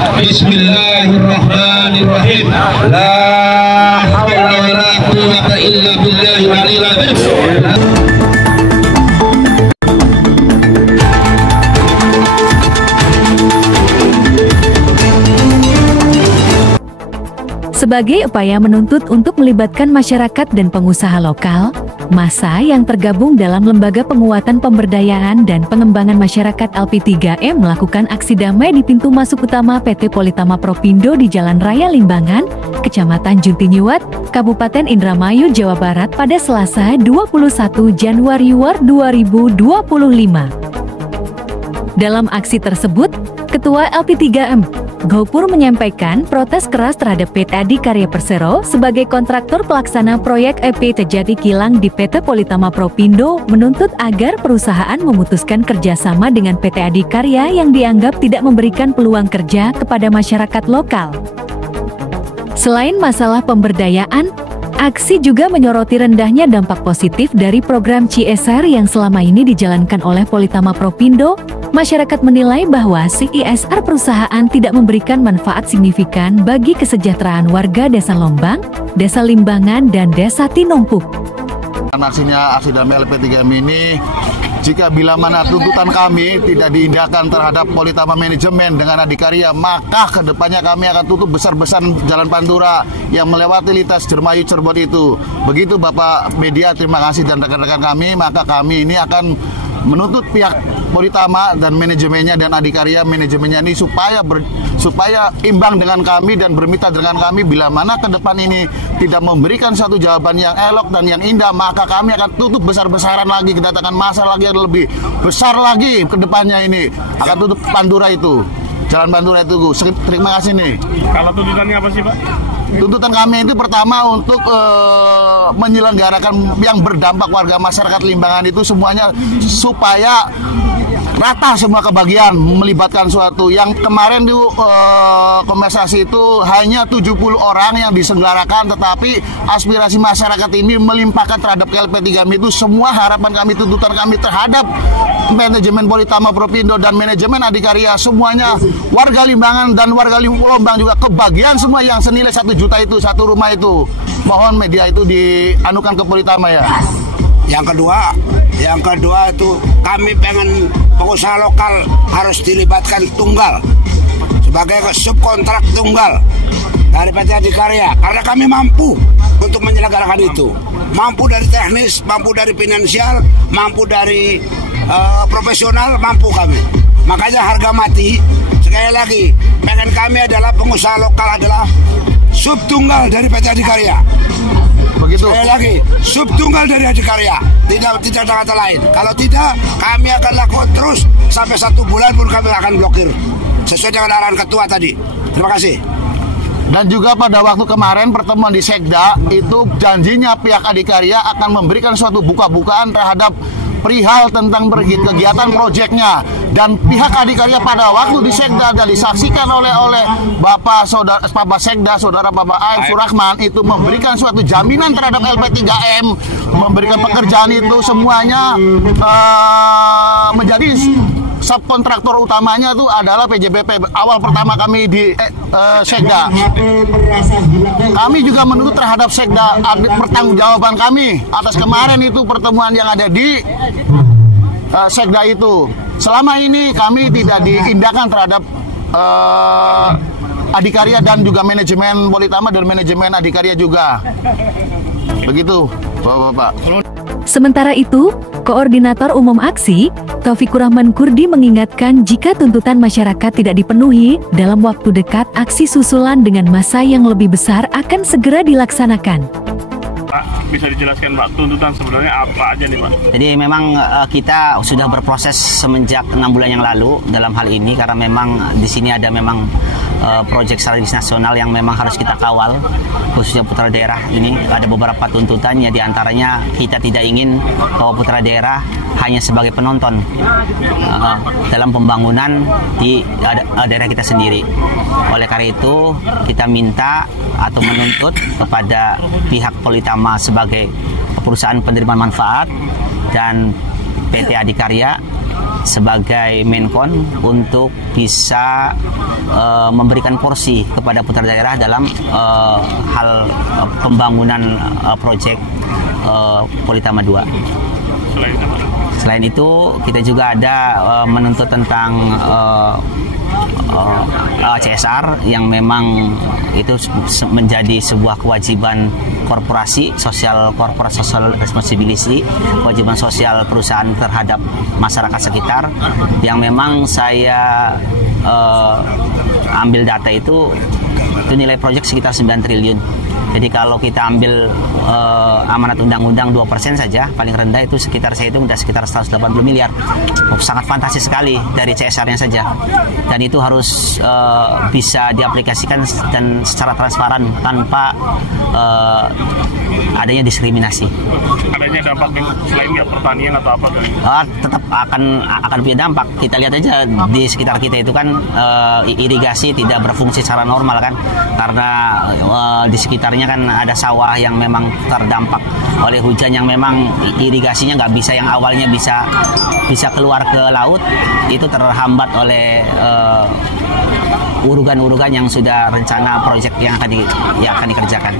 Bismillahirrahmanirrahim. La haula wala quwwata illa billahil aliyil azim. Sebagai upaya menuntut untuk melibatkan masyarakat dan pengusaha lokal, massa yang tergabung dalam Lembaga Penguatan Pemberdayaan dan Pengembangan Masyarakat LP3M melakukan aksi damai di pintu masuk utama PT Politama Propindo di Jalan Raya Limbangan, Kecamatan Juntinyuwat, Kabupaten Indramayu, Jawa Barat pada Selasa 21 Januari 2025. Dalam aksi tersebut, Ketua LP3M Gopur menyampaikan protes keras terhadap PT Adikarya Persero sebagai kontraktor pelaksana proyek EP Terjadi Kilang di PT Politama Propindo, menuntut agar perusahaan memutuskan kerjasama dengan PT Adikarya yang dianggap tidak memberikan peluang kerja kepada masyarakat lokal. Selain masalah pemberdayaan, aksi juga menyoroti rendahnya dampak positif dari program CSR yang selama ini dijalankan oleh Politama Propindo. Masyarakat menilai bahwa CSR perusahaan tidak memberikan manfaat signifikan bagi kesejahteraan warga Desa Lombang, Desa Limbangan, dan Desa Tinumpuk. Aksinya aksi damai LP3M ini, jika bila mana tuntutan kami tidak diindahkan terhadap Politama manajemen dengan Adikarya, maka kedepannya kami akan tutup besar-besaran Jalan Pantura yang melewati lintas Dermayu Cirebon itu. Begitu Bapak media, terima kasih dan rekan-rekan kami, maka kami ini akan menuntut pihak Politama dan manajemennya dan Adikarya manajemennya ini supaya imbang dengan kami dan bermitra dengan kami. Bila mana ke depan ini tidak memberikan satu jawaban yang elok dan yang indah, maka kami akan tutup besar-besaran lagi, kedatangan massa lagi yang lebih besar lagi ke depannya ini. Akan tutup Pantura itu, Jalan Pantura itu. Terima kasih nih. Kalau tuntutannya apa sih Pak? Tuntutan kami itu pertama untuk menyelenggarakan yang berdampak warga masyarakat Limbangan itu semuanya supaya rata semua kebagian, melibatkan suatu. Yang kemarin itu kompensasi itu hanya 70 orang yang diselenggarakan, tetapi aspirasi masyarakat ini melimpahkan terhadap LP3M itu. Semua harapan kami, tuntutan kami terhadap manajemen Politama Propindo dan manajemen Adikarya, semuanya warga Limbangan dan warga Lombang juga kebagian semua yang senilai 1 juta itu, satu rumah itu. Mohon media itu dianukan ke Politama ya. Yang kedua itu kami pengen pengusaha lokal harus dilibatkan tunggal sebagai subkontrak tunggal dari PT Adikarya, karena kami mampu untuk menyelenggarakan itu, mampu dari teknis, mampu dari finansial, mampu dari profesional, mampu kami. Makanya harga mati. Sekali lagi, pengen kami adalah pengusaha lokal adalah subtunggal dari PT Adikarya. Begitu. Sekali lagi, subtunggal dari Adikarya. Tidak ada kata lain. Kalau tidak, kami akan lakukan terus sampai 1 bulan pun kami akan blokir. Sesuai dengan arahan ketua tadi. Terima kasih. Dan juga pada waktu kemarin pertemuan di Sekda itu janjinya pihak Adikarya akan memberikan suatu buka-bukaan terhadap perihal tentang kegiatan proyeknya, dan pihak Adikarya pada waktu di Sekda dan disaksikan oleh Bapak Sekda, Saudara Bapak Aib Surahman itu memberikan suatu jaminan terhadap LP3M, memberikan pekerjaan itu semuanya menjadi subkontraktor utamanya itu adalah PJBP. Awal pertama kami di Sekda, kami juga menuntut terhadap Sekda pertanggungjawaban kami atas kemarin itu pertemuan yang ada di Sekda itu. Selama ini kami tidak diindahkan terhadap Adikarya dan juga manajemen Politama dan manajemen Adikarya juga. Begitu, Bapak-bapak. Sementara itu, Koordinator Umum Aksi, Taufikur Rahman Kurdi mengingatkan jika tuntutan masyarakat tidak dipenuhi, dalam waktu dekat aksi susulan dengan massa yang lebih besar akan segera dilaksanakan. Pak, bisa dijelaskan Pak, tuntutan sebenarnya apa aja nih Pak? Jadi memang kita sudah berproses semenjak 6 bulan yang lalu dalam hal ini, karena memang di sini ada memang proyek strategis nasional yang memang harus kita kawal, khususnya putra daerah ini. Ada beberapa tuntutannya, diantaranya kita tidak ingin bahwa putra daerah hanya sebagai penonton dalam pembangunan di daerah kita sendiri. Oleh karena itu kita minta atau menuntut kepada pihak Politama sebagai perusahaan penerimaan manfaat dan PT Adikarya sebagai Menkon untuk bisa memberikan porsi kepada putra daerah dalam hal pembangunan proyek Politama 2. Selain itu kita juga ada menuntut tentang CSR yang memang itu menjadi sebuah kewajiban korporasi, social responsibility, kewajiban sosial perusahaan terhadap masyarakat sekitar, yang memang saya ambil data itu nilai proyek sekitar 9 triliun. Jadi kalau kita ambil amanat undang-undang 2% saja, paling rendah itu sekitar saya itu sudah sekitar 180 miliar. Sangat fantastis sekali dari CSR-nya saja. Dan itu harus bisa diaplikasikan dan secara transparan tanpa adanya diskriminasi. Adanya dampak selain nggak pertanian atau apa? Tetap akan punya dampak. Kita lihat aja di sekitar kita itu kan irigasi tidak berfungsi secara normal kan, karena di sekitarnya kan ada sawah yang memang terdampak oleh hujan, yang memang irigasinya nggak bisa, yang awalnya bisa keluar ke laut itu terhambat oleh urugan-urugan yang sudah rencana proyek yang akan dikerjakan.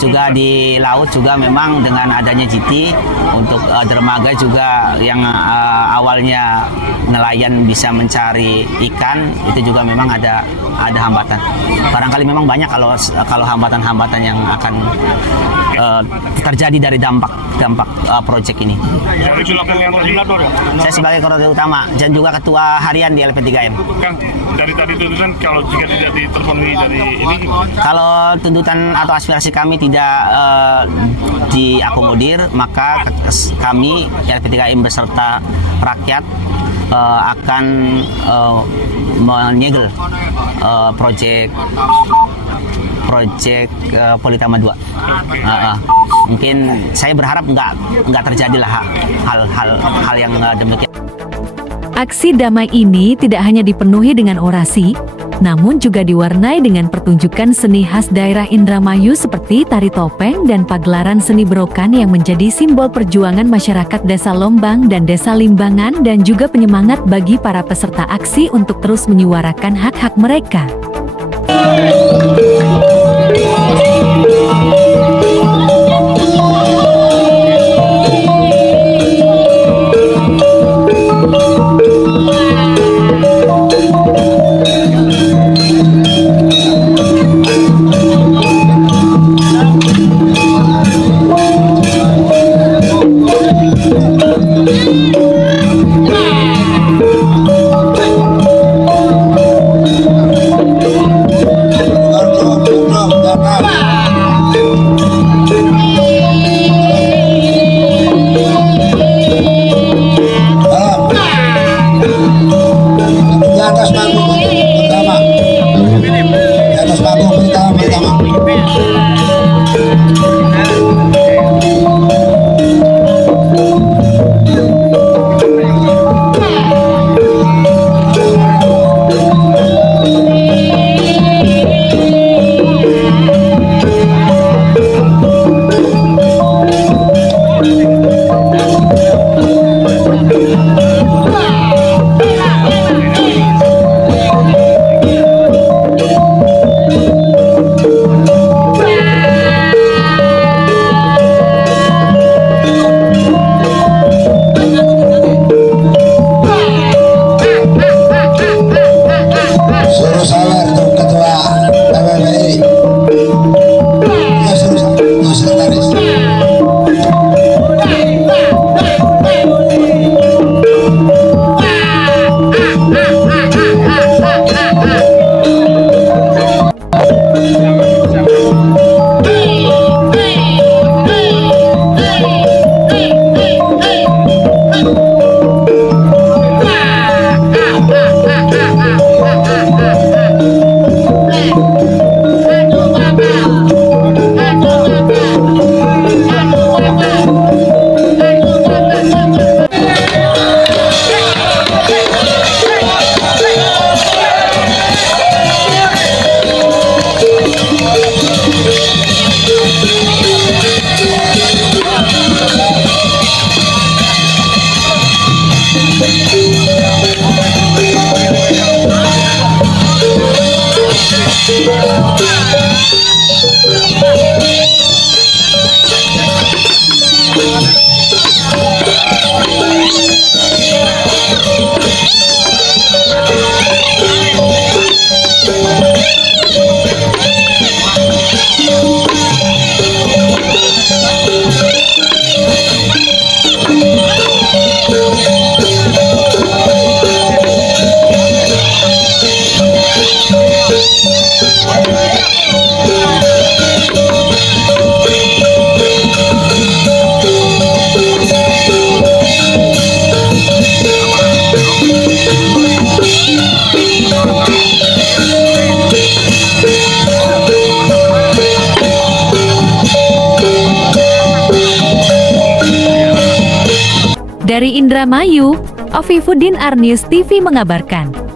Juga di laut juga memang dengan adanya GT untuk dermaga juga yang awalnya nelayan bisa mencari ikan, itu juga memang ada hambatan. Barangkali memang banyak kalau hambatan-hambatan yang akan terjadi dari dampak proyek ini. Saya sebagai koordinator utama dan juga ketua harian di LP3M. Kang, dari tadi tuntutan kalau jika tidak terpenuhi dari ini gimana? Kalau tuntutan atau aspirasi kami tidak diakomodir, maka kami LP3M beserta rakyat akan menyegel proyek Politama 2. Mungkin saya berharap nggak terjadilah hal yang demikian. Aksi damai ini tidak hanya dipenuhi dengan orasi, namun juga diwarnai dengan pertunjukan seni khas daerah Indramayu seperti tari topeng dan pagelaran seni berokan yang menjadi simbol perjuangan masyarakat Desa Lombang dan Desa Limbangan, dan juga penyemangat bagi para peserta aksi untuk terus menyuarakan hak-hak mereka. Dari Indramayu, Ovifuddin Arnius TV mengabarkan.